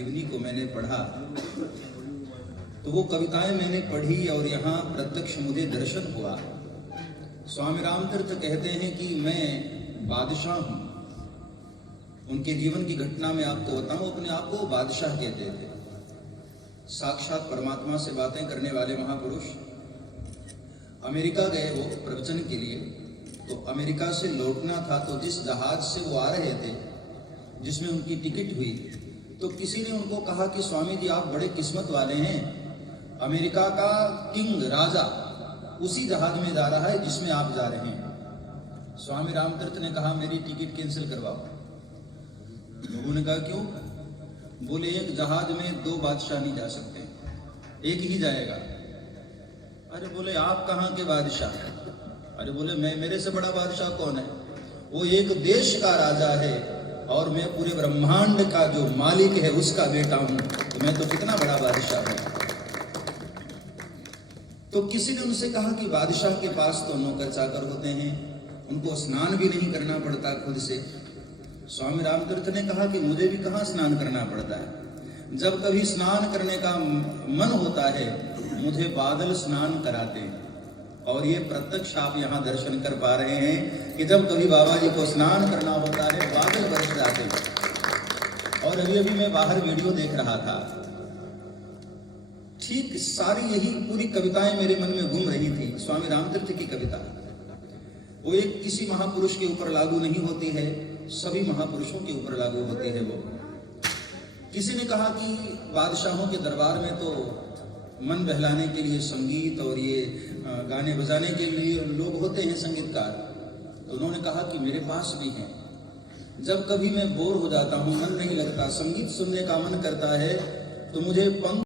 जीवनी को मैंने पढ़ा तो वो कविताएं मैंने पढ़ी और यहाँ प्रत्यक्ष मुझे दर्शन हुआ। स्वामी रामतीर्थ कहते हैं कि मैं बादशाह हूँ। उनके जीवन की घटना में आपको बताऊं, अपने आप को बादशाह कहते थे। साक्षात परमात्मा से बातें करने वाले महापुरुष। अमेरिका गए वो प्रवचन के लिए, तो अमेरिका से लौटना था, तो जिस जहाज से वो आ रहे थे जिसमें उनकी टिकट हुई, तो किसी ने उनको कहा कि स्वामी जी आप बड़े किस्मत वाले हैं, अमेरिका का किंग राजा उसी जहाज में जा रहा है जिसमें आप जा रहे हैं। स्वामी रामतीर्थ ने कहा मेरी टिकट कैंसिल करवाओ। लोगों ने कहा क्यों? बोले एक जहाज में दो बादशाह नहीं जा सकते, एक ही जाएगा। अरे बोले आप कहाँ के बादशाह? अरे बोले मैं, मेरे से बड़ा बादशाह कौन है? वो एक देश का राजा है और मैं पूरे ब्रह्मांड का जो मालिक है उसका बेटा हूं, तो मैं तो कितना बड़ा बादशाह हूं। तो किसी ने उनसे कहा कि बादशाह के पास तो नौकर चाकर होते हैं, उनको स्नान भी नहीं करना पड़ता खुद से। स्वामी रामतीर्थ ने कहा कि मुझे भी कहाँ स्नान करना पड़ता है, जब कभी स्नान करने का मन होता है मुझे बादल स्नान कराते हैं। और ये प्रत्यक्ष आप यहाँ दर्शन कर पा रहे हैं कि जब कभी बाबा जी को स्नान करना होता है बादल बरस जाते हैं। और अभी मैं बाहर वीडियो देख रहा था, ठीक सारी यही पूरी कविताएं मेरे मन में घूम रही थी। स्वामी रामतीर्थ की कविता वो एक किसी महापुरुष के ऊपर लागू नहीं होती है, सभी महापुरुषों के ऊपर लागू होती है। वो किसी ने कहा कि बादशाहों के दरबार में तो मन बहलाने के लिए संगीत और ये गाने बजाने के लिए लोग होते हैं संगीतकार। तो उन्होंने कहा कि मेरे पास भी हैं। जब कभी मैं बोर हो जाता हूँ, मन नहीं लगता, संगीत सुनने का मन करता है, तो मुझे पंख